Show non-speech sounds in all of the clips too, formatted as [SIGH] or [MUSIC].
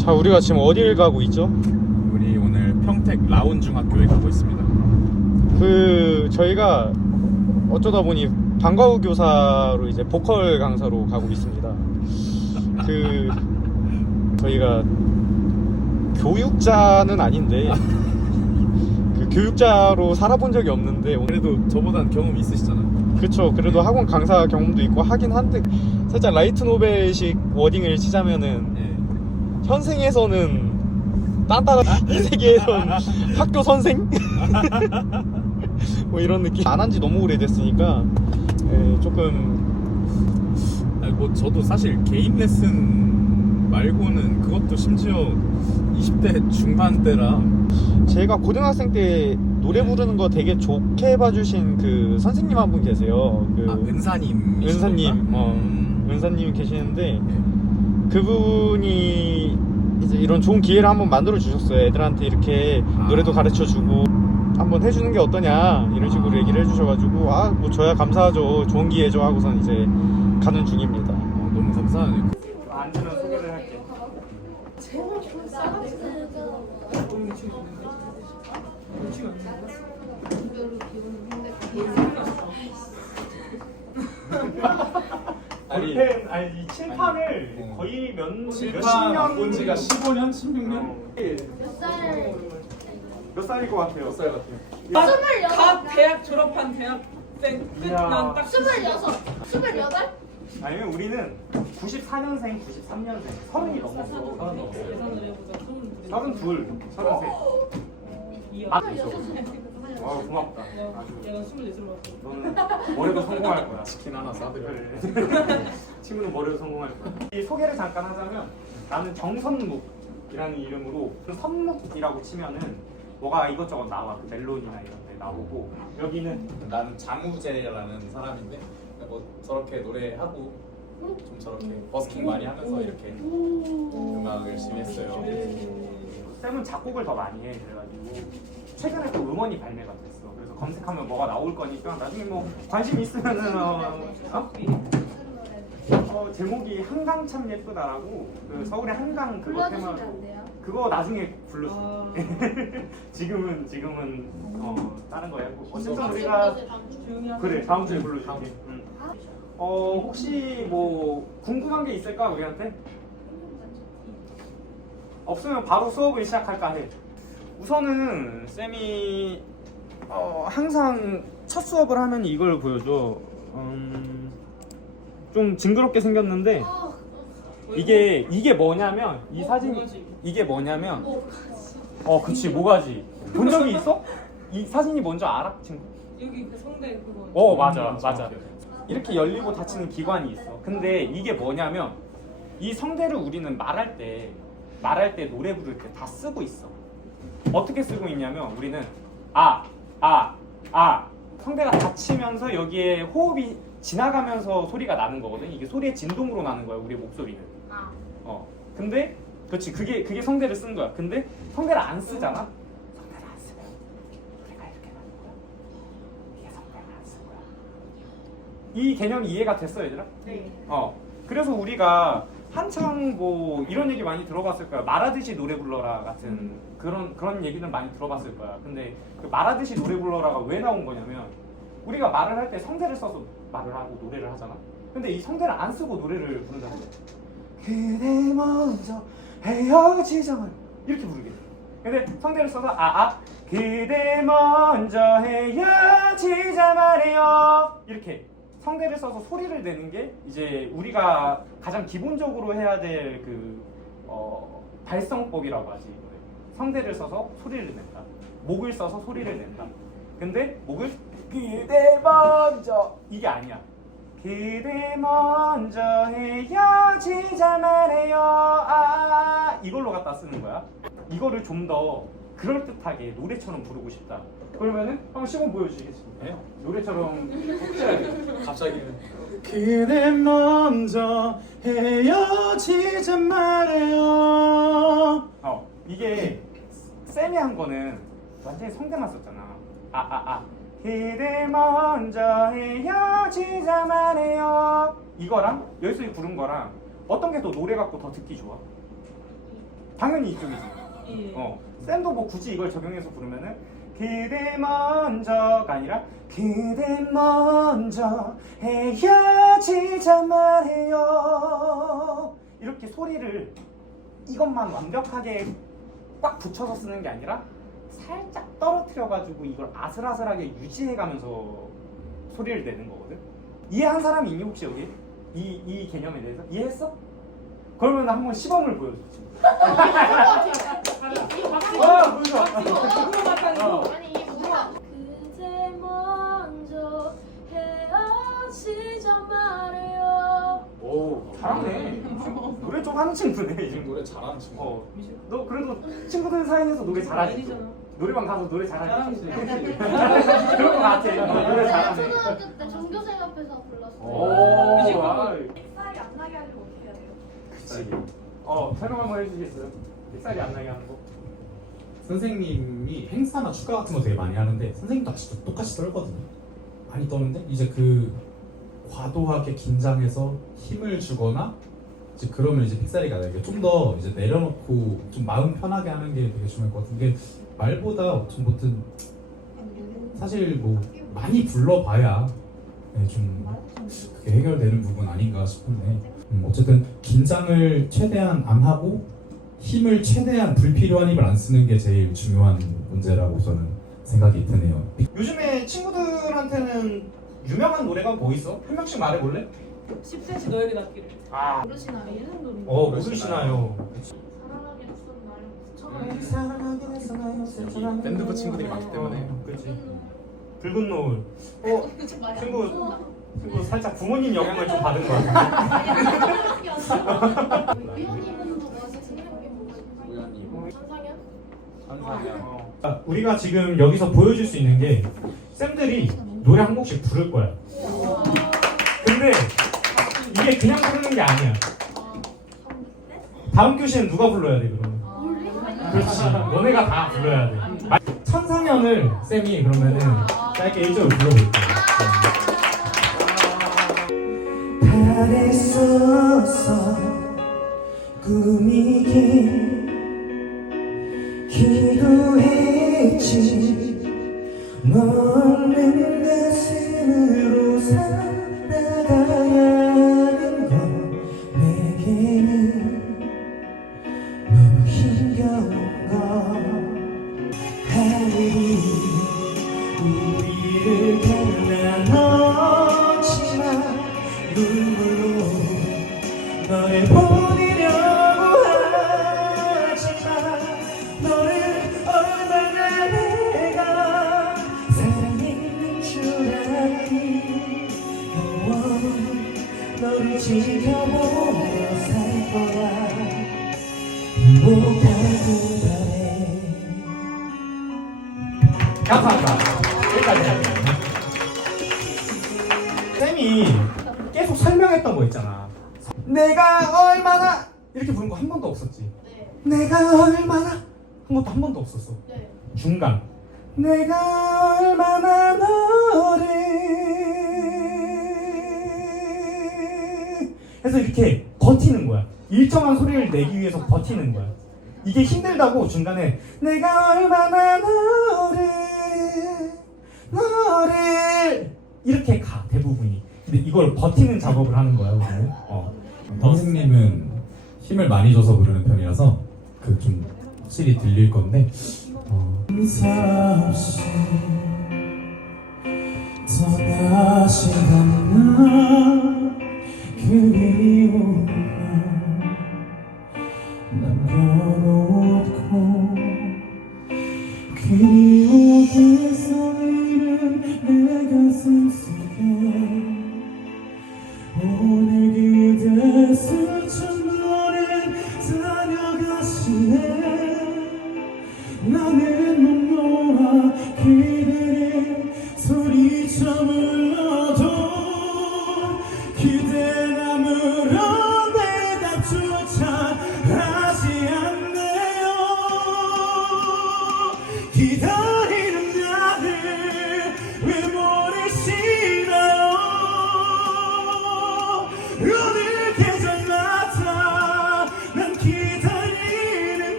자, 우리가 지금 어디를 가고 있죠? 우리 오늘 평택 라온 중학교에 가고 있습니다. 그 저희가 어쩌다 보니 방과후 교사로 이제 보컬 강사로 가고 있습니다. 그 저희가 교육자는 아닌데 그 교육자로 살아본 적이 없는데 그래도 저보단 경험 있으시잖아. 그쵸 그래도 학원 강사 경험도 있고 하긴 한데 살짝 라이트 노벨식 워딩을 치자면은 예. 현생에서는 딴따라 이 세계에선 학교 선생? [LAUGHS] 뭐 이런 느낌. 안 한 지 너무 오래됐으니까 예, 조금 아니 뭐 저도 사실 개인 레슨 말고는 그것도 심지어 20대 중반 때라. 제가 고등학생 때 노래 부르는 거 되게 좋게 봐주신 그 선생님 한 분 계세요. 그 아, 은사님 은사님. 어, 음. 은사님 계시는데 예. 그분이 이제 이런 좋은 기회를 한번 만들어 주셨어요. 애들한테 이렇게 아. 노래도 가르쳐 주고 한번 해주는 게 어떠냐 이런 식으로 얘기를 해주셔가지고 아 뭐 저야 감사하죠. 좋은 기회죠 하고선 이제 가는 중입니다. 어, 너무 감사하네요. 앉으면 소개를 할게. 아니, [LAUGHS] [LAUGHS] [LAUGHS] 볼펜 아니 이 칠판을 아니, 어. 거의 몇 칠판 몇십 본 지가 년 15년, 16년? 몇 살? 몇 살일 것 같아요. 몇살 같아요? 스물여섯. 각 대학 졸업한 대학생. 끝난 딱 스물여섯. 스물여덟? 아니면 우리는 94년생, 93년생, 서른이 넘었어. 서른 넘었어. 계산을 해보자. 스물 둘. 서른 둘, 서른 셋. 아, 스물여섯. 아 고맙다. 내가 내가 스물넷으로 봤어. 너는 머리도 성공할 거야. 치킨 하나 싸드려. 그래. 친구는 머리로 성공할 거야. 이 소개를 잠깐 하자면 나는 정선묵이라는 이름으로 그 선묵이라고 치면은 뭐가 이것저것 나와. 그 멜론이나 이런 데 나오고 여기는 나는 장우재라는 사람인데 뭐 저렇게 노래하고 좀 저렇게 버스킹 많이 하면서 이렇게 음악을 열심히 했어요. 쌤은 작곡을 더 많이 해 그래가지고 최근에 또 음원이 발매가 됐어. 그래서 검색하면 뭐가 나올 거니까 나중에 뭐 관심 있으면은 어, 어? 어, 제목이 한강 참 예쁘다라고 그 서울의 한강 그거 테마 불러주시면 안 돼요? 그거 나중에 불러줘. 아, [LAUGHS] 지금은 지금은 어 다른 거야. 뭐 어쨌든 우리가 조용히. 그래 다음 주에 불러줄게. 응. 어 혹시 뭐 궁금한 게 있을까 우리한테? 없으면 바로 수업을 시작할까 해. 우선은 쌤이 어, 항상 첫 수업을 하면 이걸 보여줘. 음, 좀 징그럽게 생겼는데 어, 이게 이게 뭐냐면 이 어, 사진? 이게 뭐냐면 뭐, 어 그치 모가지 본 적이 있어? 이 사진이 뭔지 알아 친구? 여기 그 성대 그거. 어 맞아 음, 맞아. 이렇게 열리고 닫히는 기관이 있어 근데 이게 뭐냐면 이 성대를 우리는 말할 때 말할 때 노래 부를 때 다 쓰고 있어 어떻게 쓰고 있냐면 우리는 아 아, 아 성대가 닫히면서 여기에 호흡이 지나가면서 소리가 나는 거거든 이게 소리의 진동으로 나는 거야 우리 목소리는 아, 어. 근데 그렇지 그게 그게 성대를 쓴 거야. 근데 성대를 안 쓰잖아. 성대를 안 쓰면 우리가 이렇게 나는 거야. 이게 성대를 안 쓴 거야. 이 개념이 이해가 됐어, 얘들아? 네. 어. 그래서 우리가 한창 뭐 이런 얘기 많이 들어봤을 거야. 말하듯이 노래 불러라 같은 그런 그런 얘기는 많이 들어봤을 거야. 근데 그 말하듯이 노래 불러라가 왜 나온 거냐면 우리가 말을 할 때 성대를 써서 말을 하고 노래를 하잖아. 근데 이 성대를 안 쓰고 노래를 부른다는 거야. 그대 먼저 헤어지자만 이렇게 부르게 돼. 근데 성대를 써서 아아 그대 먼저 헤어지자 말해요 이렇게 성대를 써서 소리를 내는 게 이제 우리가 가장 기본적으로 해야 될그 어, 발성법이라고 하지. 성대를 써서 소리를 낸다. 목을 써서 소리를 낸다. 근데 목을 그대 먼저. 이게 아니야. 그대 먼저 헤어지자 말해요. 아. 이걸로 갖다 쓰는 거야. 이거를 좀 더 그럴듯하게 노래처럼 부르고 싶다 그러면은 한번 시범 보여주시겠습니까? 네? 노래처럼 [LAUGHS] 갑자기 그대 먼저 헤어지자 말해요 어 이게 쌤이 한 거는 완전히 성대만 썼잖아 아 아 아 그대 먼저 헤어지자 말해요 이거랑 열심히 부른 거랑 어떤 게 더 노래 같고 더 듣기 좋아? 당연히 이쪽이지. 예. 어, 쌤도 뭐 굳이 이걸 적용해서 부르면은 그대 먼저가 아니라 그대 먼저 헤어지자 말해요 이렇게 소리를 이것만 완벽하게 꽉 붙여서 쓰는 게 아니라 살짝 떨어뜨려 가지고 이걸 아슬아슬하게 유지해 가면서 소리를 내는 거거든 이해한 사람이 있니 혹시 여기? 이, 이 개념에 대해서? 이해했어? 그러면 한번 시범을 보여주지 [LAUGHS] 아, 무서워. 그거 맞다니. 어. 아니 이게 뭐야? 그대 먼저 헤어지자 말해요. 오 잘하네 노래 좀 하는 친구네 이 요즘 친구 노래 잘하는 친구. 어, 너 그래도 친구들 사이에서 노래 잘하지. 노래방 가서 노래 잘하지. [LAUGHS] 그런 거 같아 어, 노래 내가 잘하네 초등학교 때 전교생 앞에서 불렀어. 오. 아이, 쌀이 안 나게 하려고 어떻게 해야 돼요? 그치 어 설명 한번 해주시겠어요? 햇살이 안 나게 하는 거 선생님이 행사나 축가 같은 거 되게 많이 하는데 선생님도 진짜 똑같이 떨거든요. 많이 떠는데 이제 그 과도하게 긴장해서 힘을 주거나 이제 그러면 이제 픽사리가 나게 좀 더 이제 내려놓고 좀 마음 편하게 하는 게 되게 중요할 것 같은 게 말보다 좀 뭐든 사실 뭐 많이 불러봐야 네, 좀 그게 해결되는 부분 아닌가 싶은데. 음, 어쨌든 긴장을 최대한 안 하고 힘을 최대한 불필요한 힘을 안 쓰는 게 제일 중요한 문제라고 저는 생각이 드네요. 요즘에 친구들한테는 유명한 노래가 뭐 있어? 한 명씩 말해볼래? 10cm 너에게 닿기를. 아 모르시나요? 예능 노래. 어, 모르시나요? 처음 밴드부 친구들이 많기 때문에. 어, 그치 붉은 노을 어? 친구 친구 살짝 부모님 영향을 좀 받은 것 같아 뭐가 한상이야. 아, 우리가 지금 여기서 보여줄 수 있는 게 쌤들이 노래 한 곡씩 부를 거야. 근데 이게 그냥 부르는 게 아니야. 다음 교시엔 누가 불러야 돼 그러면? 그렇지. 너네가 다 불러야 돼. 마- 천상현을 쌤이 그러면은 짧게 1절을 불러볼게요. 달에 서서 꿈이 기 도했지. 너는 가슴으로 살아가는 건 내게는 너무 힘겨운 걸 하늘이 우리를 갈라놓지만 눈물로 너를 보내 지켜보며 살 거야. 행복하길 바래 감사합니다 여기까지 할게요 쌤이 계속 설명했던 거 있잖아. 내가 얼마나 이렇게 부른 거 한 번도 없었지. 네. 내가 얼마나 한 것도 한 번도 없었어. 네. 중간. 내가 얼마나 너 를 해서 이렇게 버티는 거야. 일정한 소리를 내기 위해서 버티는 거야. 이게 힘들다고 중간에 내가 얼마나 너를 너를 이렇게 가 대부분이. 근데 이걸 버티는 작업을 하는 거야 우리는. 어. 선생님은 힘을 많이 줘서 부르는 편이라서 그 좀 확실히 들릴 건데 어, 인사 없이 떠나시다나 그리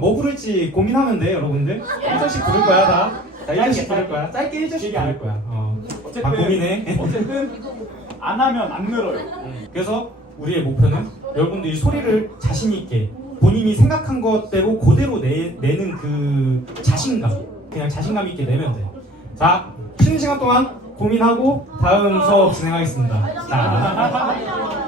뭐 부를지 고민하면 돼 여러분들 1절씩 부를 거야 다 자, 1절씩 부를 거야 짧게 1절씩 부를 거야 어. 어쨌든 다 고민해 어쨌든 안 하면 안 늘어요. 그래서 우리의 목표는 여러분들이 소리를 자신 있게 본인이 생각한 것대로 그대로 내, 내는 그 자신감 그냥 자신감 있게 내면 돼. 자 쉬는 시간 동안 고민하고 다음 수업 진행하겠습니다. 자